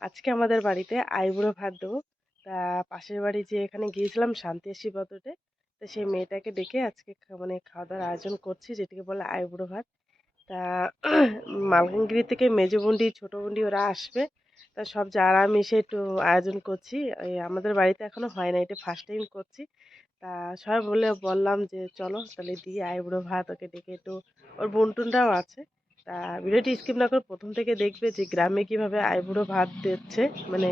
আজকে আমাদের বাড়িতে আইবুড়ো ভাত দেবো। তা পাশের বাড়ি যে এখানে গিয়েছিলাম শান্তি আশীর্বাদতে তো সেই মেয়েটাকে ডেকে আজকে মানে খাওয়া দাওয়ার আয়োজন করছি, যেটাকে বলে আইবুড়ো ভাত। তা মালকানগিরি থেকে মেজো বুন্ডি ছোটো বুন্ডি ওরা আসবে। তা সব যারা মিশে একটু আয়োজন করছি। এই আমাদের বাড়িতে এখনও হয় না, এটা ফার্স্ট টাইম করছি। তা সবাই বলে, বললাম যে, চলো, তাহলে দিয়ে আইবুড়ো ভাত। ওকে ডেকে একটু, ওর বোনটুনটাও আছে। তা ভিডিওটি স্কিপ না করে প্রথম থেকে দেখবে যে গ্রামে কীভাবে আইবুড়ো ভাত দিচ্ছে মানে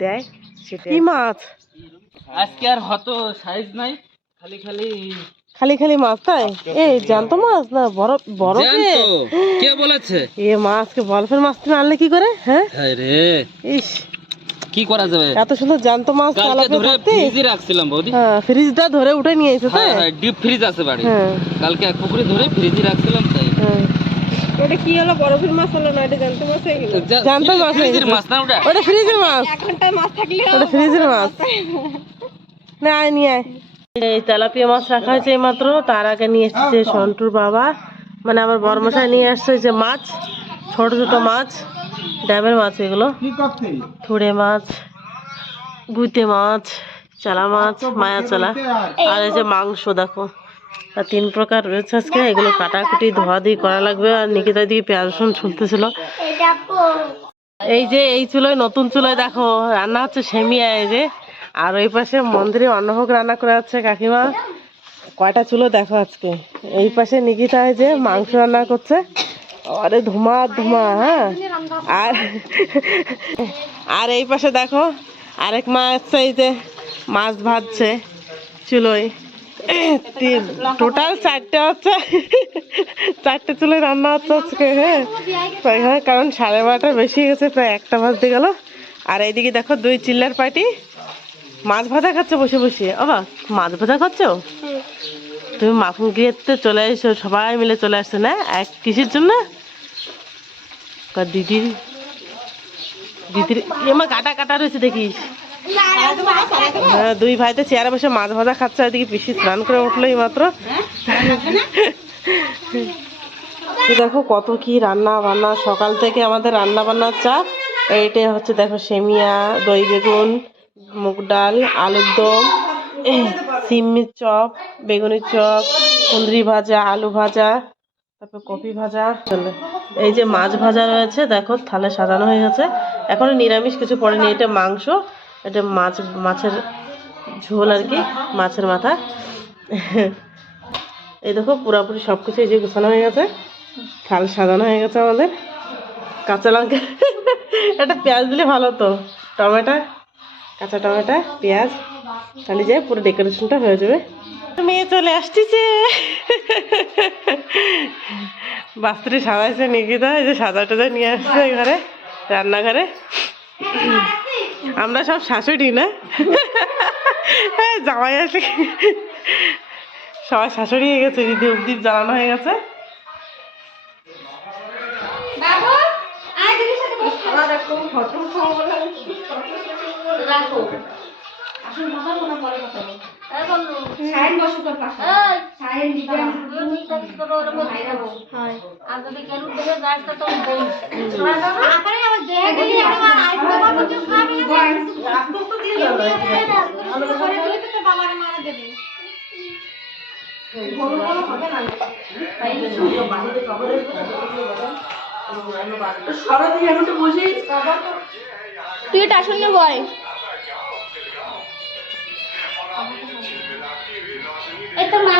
দেয় সেটা কি মাছ? আজকে আর হত সাইজ নাই খালি খালি খালি খালি মাছ তাই? এই জ্যান্ত মাছ না বড় বড়। কে বলেছে? এ মাছকে বরফের মাছ তুমি আনলে কি করে হ্যাঁ? হায় রে! ইস! কি করা যাবে? এত সুন্দর জ্যান্ত মাছ কালকে ধরে ফ্রিজে রাখছিলাম বৌদি। হ্যাঁ ফ্রিজটা ধরে উঠে নিয়ে এসে তাই? হ্যাঁ হ্যাঁ ডিপ ফ্রিজ আছে বাড়ি হ্যাঁ। কালকে এক পুকুরে ধরে ফ্রিজে রাখছিলাম তাই। হ্যাঁ। ওটা কি হলো? বরফের মাছ হলো না? এটা জ্যান্ত মাছ হয়ে গেল? যা- মাছ ফ্রিজের মাছ না ওটা? ওটা ফ্রিজের মাছ। ওটা ফ্রিজের মাছ। না আয় নিয়ে আয়। এই তেলাপিয়া মাছ রাখা হয়েছে এইমাত্র। তার আগে নিয়ে এসেছে সন্টুর বাবা। মানে আমার বরমশাই নিয়ে আসছে যে মাছ ছোট ছোট মাছ ড্যামের মাছ এগুলো। থুড়ে মাছ বুইতে মাছ চালা মাছ মায়া চালা। আর এই যে মাংস দেখো। আর তিন প্রকার রয়েছে আজকে। এগুলো কাটাকুটি ধোয়া দিয়ে করা লাগবে আর নিকিতা দিকে পেঁয়াজ, রসুন এই যে, এই চুলোয়, নতুন চুলোয় দেখো, রান্না হচ্ছে সেমিয়া এই যে। আর ওই পাশে মন্দিরে অন্নভোগ রান্না করে যাচ্ছে কাকিমা। কয়টা চুলো দেখো আজকে? এই পাশে নিকিতা যে মাংস রান্না করছে। আরে ধুমা ধুমা হ্যাঁ। আর আর এই পাশে দেখো, আরেক মা আসছে এই যে, মাছ ভাজছে চুলোয়। টোটাল চারটে হচ্ছে চারটে চুলোয় রান্না হচ্ছে আজকে হ্যাঁ। হ্যাঁ কারণ সাড়ে বারোটা বেশি গেছে, প্রায় একটা বাজতে গেল। আর এইদিকে দেখো দুই চিল্লার পার্টি মাছ ভাজা খাচ্ছে বসে বসে? অবা, মাছ ভাজা খাচ্ছ? তুমি মাখন গিয়েতে চলে এসো, সবাই মিলে চলে আসছে, না? এক কিসের জন্য? দিদির দিদির এমা কাটা কাটা রয়েছে দেখিস। হ্যাঁ দুই ভাইতে চেয়ারে বসে মাছ ভাজা খাচ্ছে এদিকে পিসি স্নান করে উঠল মাত্র দেখো কত কি রান্না বান্না সকাল থেকে আমাদের রান্না বান্নার চাপ। এইটাই হচ্ছে দেখো সেমিয়া, দই বেগুন, মুগ ডাল, আলুর দম সিমের চপ, বেগুনের চপ, কুঁদরি ভাজা, আলু ভাজা, তারপর কপি ভাজা, চলো। এই যে মাছ ভাজা রয়েছে, দেখো থালে সাজানো হয়ে গেছে। এখনও নিরামিষ, কিছু পড়েনি, এটা মাংস। এটা মাছ, মাছের ঝোল আর কি, মাছের মাথা। এই দেখো, পুরাপুরি সব কিছু এই যে গোছানো হয়ে গেছে। থাল সাজানো হয়ে গেছে আমাদের। কাঁচা লঙ্কা। এটা পেঁয়াজ দিলে ভালো তো টমেটো, কাঁচা টমেটো, পেঁয়াজ, তাহলে যায় পুরো ডেকোরেশনটা হয়ে যাবে। মেয়ে চলে আসতেছে বাস্তুটি সাজাইছে নিকিতা, এই যে সাজা টাজা নিয়ে আসছে ঘরে, রান্নাঘরে। আমরা সব শাশুড়ি না? হ্যাঁ জামাই আসে সবাই শাশুড়ি হয়ে গেছে দিদি অব্দি জ্বালানো হয়ে গেছে। কথা আসলে বয় এই তোর মা ডাক দিছিস বাস এ পড়ল এই যে গালাগালি দাও না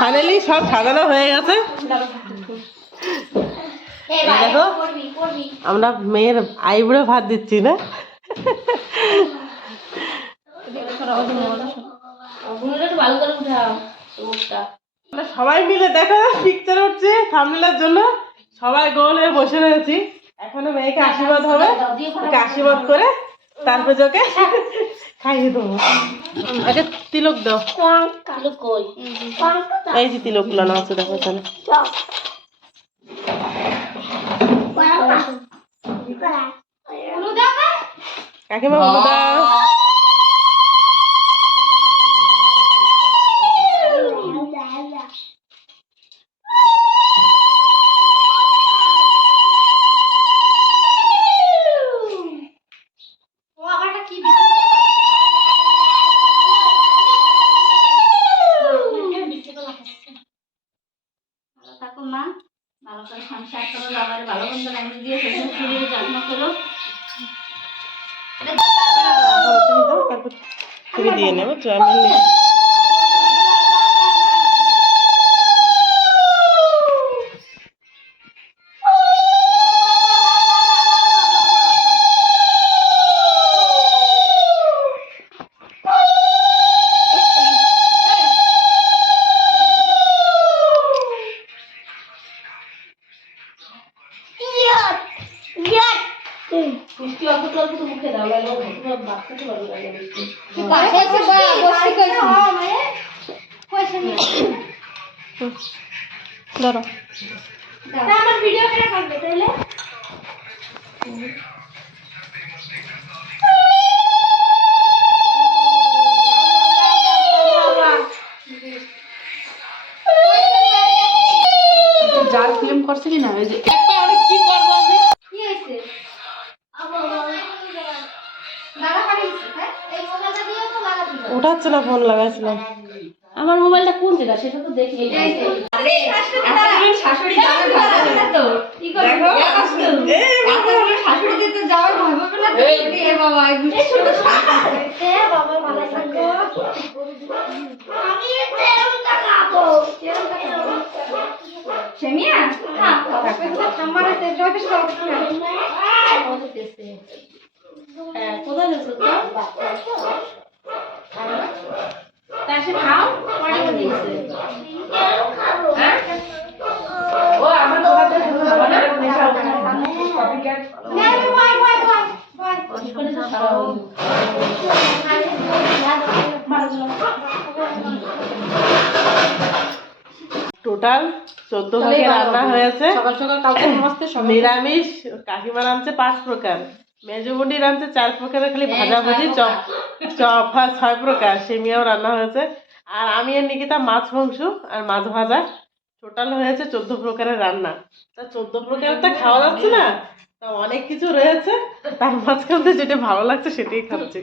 ফাইনালি সব সাজানো হয়ে গেছে। দেখো, আমরা মেয়ের আইবুড়ো ভাত দিচ্ছি না? সবাই মিলে দেখো পিকচার উঠছে থামনেলের জন্য। সবাই গোল হয়ে বসে রয়েছি। এখনও মেয়েকে আশীর্বাদ হবে। আশীর্বাদ করে তারপর ওকে খাইয়ে দেবো আগে তিলক দাও। এই যে তিলকগুলো আছে দেখো এখানে কাকিমা বলো যত্ন করো তুমি দিয়ে নেব আমি ধরো যার ফিল্ম করছে কি না? ওই যে লাগা দিবা উঠাচ্ছে না ফোন লাগাইছিলাম আমার মোবাইলটা কোন জায়গা সেটা তো দেখি শাশুড়ি তো কি শাশুড়ি দিতে যাওয়ার ভাববে না তো এ বাবা এ বাবা ভালো আমি তেরোটা খাব তেরোটা খাব সেমিয়া আমারে সে জয়কে সব হ্যাঁ কোথায় গেছো তো সে খাও? গেছে হ্যাঁ? ও আমার দোকানটা খাব না? নেশা ওখানে বাই বাই বাই বাই কি করে তো টোটাল চোদ্দ ভাগে রান্না হয়েছে সকাল সকাল কালকে নিরামিষ কাকিমা রাঁধছে পাঁচ প্রকার। মেজবুটি রাঁধছে চার প্রকারের খালি ভাজা ভুজি চপ চপ ছয় প্রকার সেমিয়াও রান্না হয়েছে। আর আমি আর নিকিতা মাছ, মাংস আর মাছ ভাজা টোটাল হয়েছে চোদ্দ প্রকারের রান্না। তা চোদ্দ প্রকারের তো খাওয়া যাচ্ছে না, তা অনেক কিছু রয়েছে, তার মাঝখান থেকে যেটা ভালো লাগছে সেটাই খাচ্ছি।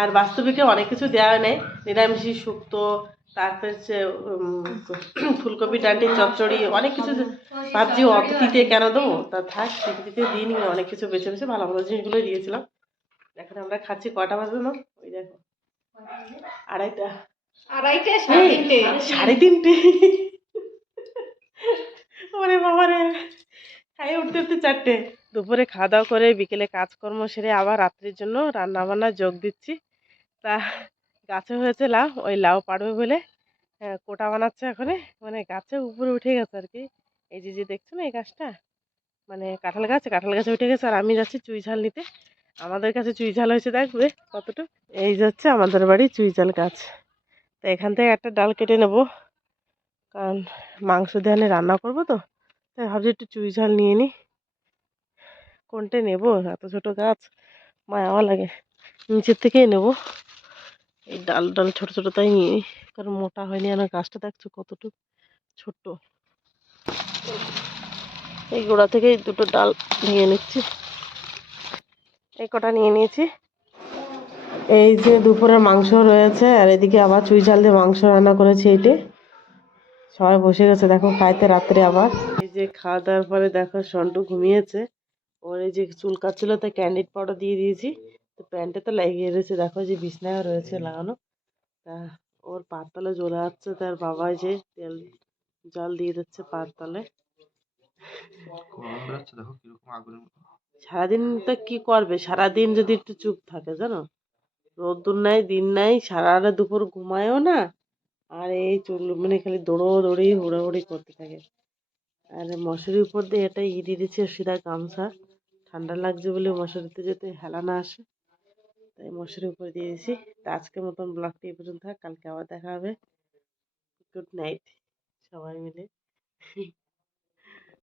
আর বাস্তবিকে অনেক কিছু দেওয়া নেই নিরামিষি শুক্তো, তারপর হচ্ছে ফুলকপি ডান্ডি চচ্চড়ি, অনেক কিছু ভাবছি অত তিতে কেন দেবো? তা থাক তিতে দিইনি, অনেক কিছু বেছে বেছে ভালো ভালো জিনিসগুলো দিয়েছিলাম। এখন আমরা খাচ্ছি কটা বাজে না ওই দেখো। আড়াইটা। আড়াইটে এই, সাড়ে তিনটে। ওরে বাবা রে খাই উঠতে উঠতে চারটে। দুপুরে খাওয়া দাওয়া করে বিকেলে কাজকর্ম সেরে আবার রাত্রির জন্য রান্না বান্না যোগ দিচ্ছি। তা গাছে হয়েছে লাউ ওই লাউ পাড়বে বলে আহ, কোটা বানাচ্ছে এখন। মানে গাছে উপরে উঠে গেছে আর কি। এই যে যে দেখছ না এই গাছটা? মানে কাঁঠাল গাছ কাঁঠাল গাছে উঠে গেছে আর আমি যাচ্ছি চুই ঝাল নিতে। আমাদের কাছে চুই ঝাল হয়েছে, দেখবে কতটুকু? এই যাচ্ছে আমাদের বাড়ি চুই ঝাল গাছ। তো এখান থেকে একটা ডাল কেটে নেব, কারণ মাংস দিয়ে রান্না করব তো। তাই ভাবছি একটু চুই ঝাল নিয়ে নিই কোনটা নেব? এত ছোট গাছ, মায়াও লাগে। নিচের থেকেই নেব। এই ডাল ডাল ছোট ছোট তাই নিয়ে কারণ মোটা হয়নি আর গাছটা দেখছ কতটুকু ছোট্ট। এই গোড়া থেকে দুটো ডাল ভেঙে নিচ্ছি। এই কটা নিয়ে নিয়েছি। এই যে দুপুরের মাংস রয়েছে আর এদিকে আবার চুই চাল দিয়ে মাংস রান্না করেছি এইটে সবাই বসে গেছে দেখো খাইতে রাত্রে আবার। এই যে খাওয়া দাওয়ার পরে দেখো সন্টু ঘুমিয়েছে। ওর এই যে চুল কাটছিল তাই ক্যান্ডিড পাউডার দিয়ে দিয়েছি। তো প্যান্টে তো লাগিয়ে রয়েছে দেখো যে বিছনায় রয়েছে লাগানো। তা ওর পার তলে জ্বলে যাচ্ছে তার বাবা যে তেল জল দিয়ে দিচ্ছে পার তলে গরম বেরোচ্ছে দেখো কীরকম আগুনের মতো। সারাদিন তো কি করবে? সারাদিন যদি একটু চুপ থাকে, জানো? রোদ্দুর নাই, দিন নাই সারা দুপুর ঘুমায়ও না, আর এই চুল মানে খালি দৌড়োদৌড়ি, হুড়োহুড়ি করতে থাকে। আর মশারির উপর দিয়ে এটা ই দিয়ে দিচ্ছে সিধা গামছা। ঠান্ডা লাগছে বলে মশারিতে যাতে হেলা না আসে। তাই মশারির উপর দিয়ে দিয়েছি তা আজকের মতন ব্লগটি এই পর্যন্ত থাক কালকে আবার দেখা হবে। গুড নাইট সবাই মিলে।